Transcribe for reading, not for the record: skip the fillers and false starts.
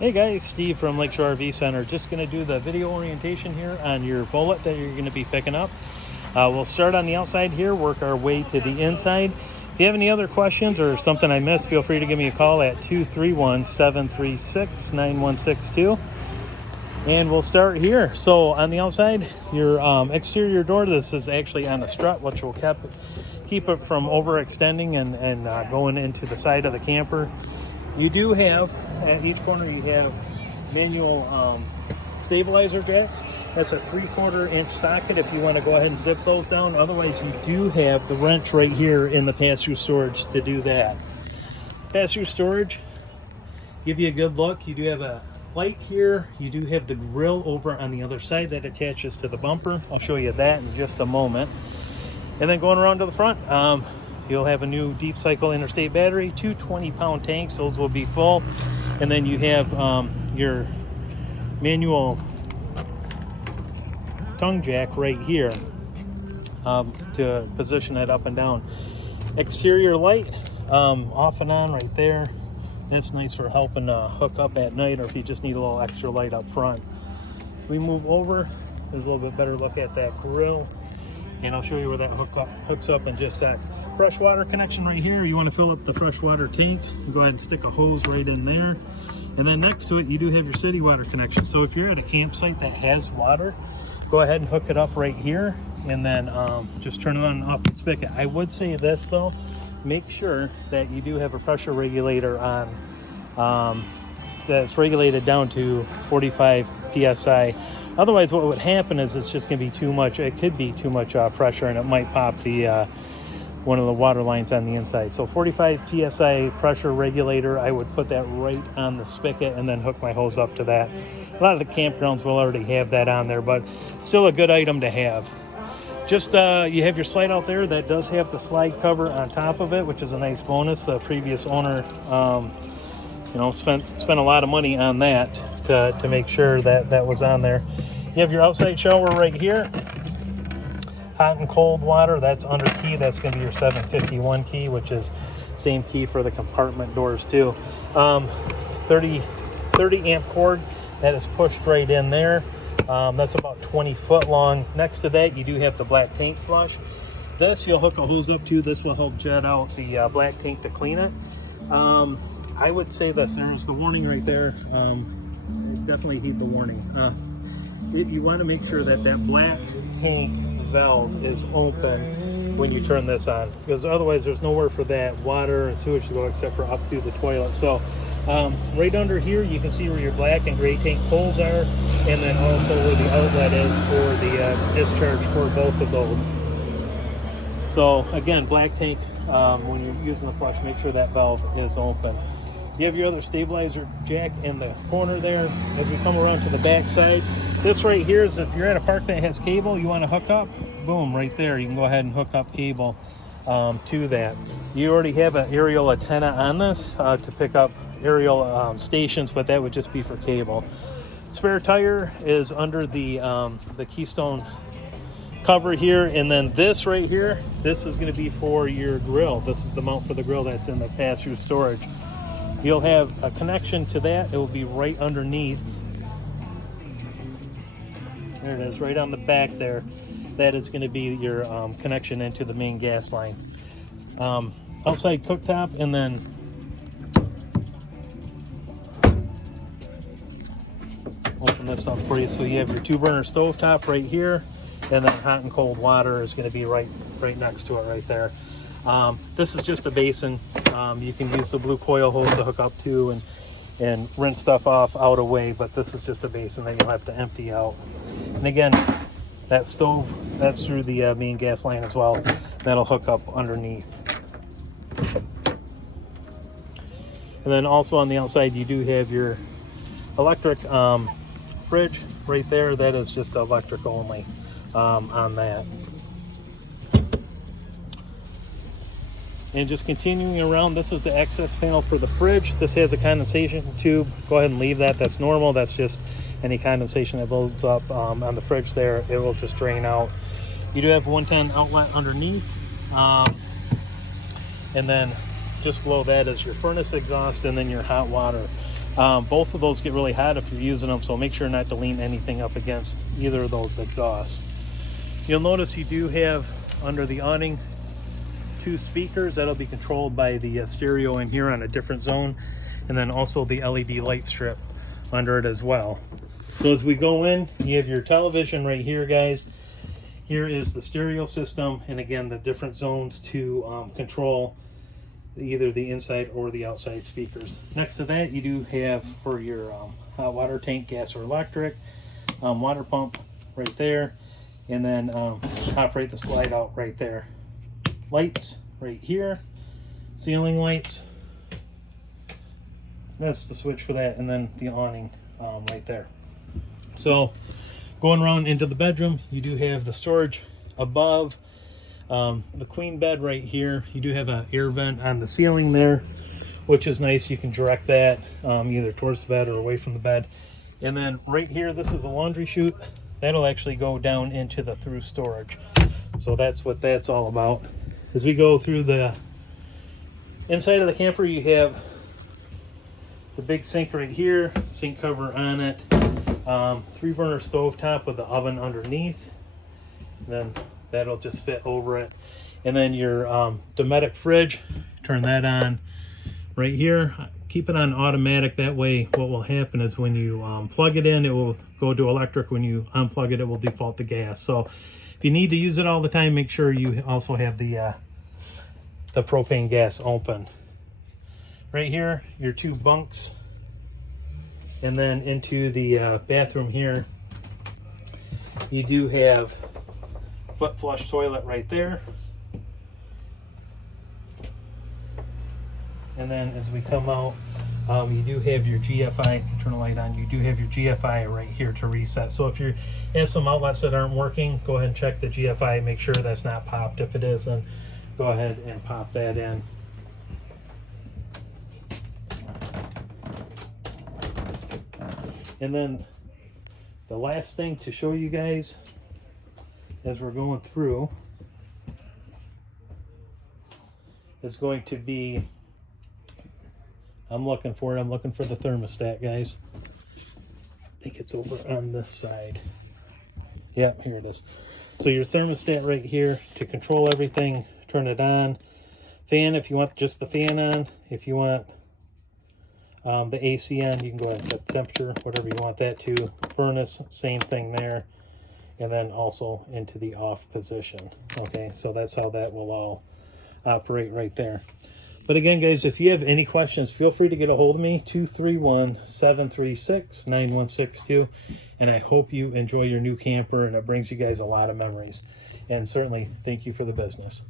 Hey guys, Steve from Lakeshore RV Center. Just going to do the video orientation here on your bullet that you're going to be picking up. We'll start on the outside here, work our way to the inside. If you have any other questions or something I missed, feel free to give me a call at 231-736-9162. And we'll start here. So on the outside, your exterior door, this is actually on a strut, which will keep it from overextending and going into the side of the camper. You do have, at each corner, you have manual stabilizer jacks. That's a 3/4 inch socket if you want to go ahead and zip those down. Otherwise, you do have the wrench right here in the pass-through storage to do that. Pass-through storage, give you a good look. You do have a light here. You do have the grill over on the other side that attaches to the bumper. I'll show you that in just a moment. And then going around to the front, you'll have a new deep cycle interstate battery, 2 20-pound tanks. Those will be full. And then you have your manual tongue jack right here to position it up and down. Exterior light off and on right there. That's nice for helping hook up at night, or if you just need a little extra light up front. So we move over. There's a little bit better look at that grill. And I'll show you where that hooks up in just a sec. Freshwater connection right here. You want to fill up the freshwater tank, you go ahead and stick a hose right in there. And then next to it, you do have your city water connection. So if you're at a campsite that has water, go ahead and hook it up right here, and then just turn it on and off the spigot. I would say this though, make sure that you do have a pressure regulator on that's regulated down to 45 psi. Otherwise, what would happen is it's just going to be too much. It could be too much pressure, and it might pop the one of the water lines on the inside. So 45 psi pressure regulator, I would put that right on the spigot and then hook my hose up to that. A lot of the campgrounds will already have that on there, but still a good item to have. Just you have your slide out there that does have the slide cover on top of it, which is a nice bonus. The previous owner spent a lot of money on that to make sure that was on there. You have your outside shower right here. Hot and cold water, that's under key. That's going to be your 751 key, which is same key for the compartment doors too. 30 amp cord that is pushed right in there. That's about 20 foot long. Next to that, you do have the black tank flush. This you'll hook a hose up to. This will help jet out the black tank to clean it. I would say this, there's the warning right there. Definitely heed the warning. You want to make sure that black tank valve is open when you turn this on, because otherwise there's nowhere for that water and sewage to go except for up through the toilet. So right under here you can see where your black and gray tank holes are, and then also where the outlet is for the discharge for both of those. So again, black tank, when you're using the flush, make sure that valve is open. You have your other stabilizer jack in the corner there. As we come around to the back side, this right here is if you're at a park that has cable, you want to hook up, boom, right there. You can go ahead and hook up cable to that. You already have an aerial antenna on this to pick up aerial stations, but that would just be for cable. Spare tire is under the Keystone cover here, and then this right here, this is going to be for your grill. This is the mount for the grill that's in the pass-through storage. You'll have a connection to that. It will be right underneath. There it is, right on the back there. That is going to be your connection into the main gas line. Outside cooktop, and then open this up for you. So you have your 2-burner stovetop right here, and then hot and cold water is going to be right next to it right there. This is just a basin. You can use the blue coil hose to hook up to and rinse stuff off out away, but this is just a basin that you'll have to empty out. And again, that stove, that's through the main gas line as well. That'll hook up underneath. And then also on the outside, you do have your electric fridge right there. That is just electric only on that. And just continuing around, this is the access panel for the fridge. This has a condensation tube. Go ahead and leave that. That's normal. That's just any condensation that builds up on the fridge there. It will just drain out. You do have a 110 outlet underneath. And then just below that is your furnace exhaust, and then your hot water. Both of those get really hot if you're using them, so make sure not to lean anything up against either of those exhausts. You'll notice you do have under the awning 2 speakers that'll be controlled by the stereo in here on a different zone, and then also the LED light strip under it as well. So as we go in, you have your television right here, guys. Here is the stereo system, and again, the different zones to control either the inside or the outside speakers. Next to that, you do have for your hot water tank, gas or electric, water pump right there, and then operate the slide out right there. Lights right here, ceiling lights. That's the switch for that, and then the awning right there. So going around into the bedroom, you do have the storage above. The queen bed right here, you do have an air vent on the ceiling there, which is nice. You can direct that either towards the bed or away from the bed. And then right here, this is the laundry chute. That'll actually go down into the through storage. So that's what that's all about. As we go through the inside of the camper, you have the big sink right here, sink cover on it, 3-burner stove top with the oven underneath. Then that'll just fit over it. And then your Dometic fridge, turn that on right here. Keep it on automatic. That way what will happen is when you plug it in, it will go to electric. When you unplug it, it will default to gas. So if you need to use it all the time, make sure you also have the propane gas open. Right here, your 2 bunks. And then into the bathroom here, you do have foot flush toilet right there. And then as we come out, you do have your GFI, turn the light on, you do have your GFI right here to reset. So if you have some outlets that aren't working, go ahead and check the GFI, make sure that's not popped. If it isn't, go ahead and pop that in. And then the last thing to show you guys as we're going through is going to be, I'm looking for the thermostat, guys. I think it's over on this side. Yep, here it is. So your thermostat right here to control everything, turn it on. Fan, if you want just the fan on. If you want the AC on, you can go ahead and set the temperature, whatever you want that to. Furnace, same thing there. And then also into the off position. Okay, so that's how that will all operate right there. But again, guys, if you have any questions, feel free to get a hold of me, 231-736-9162. And I hope you enjoy your new camper and it brings you guys a lot of memories. And certainly, thank you for the business.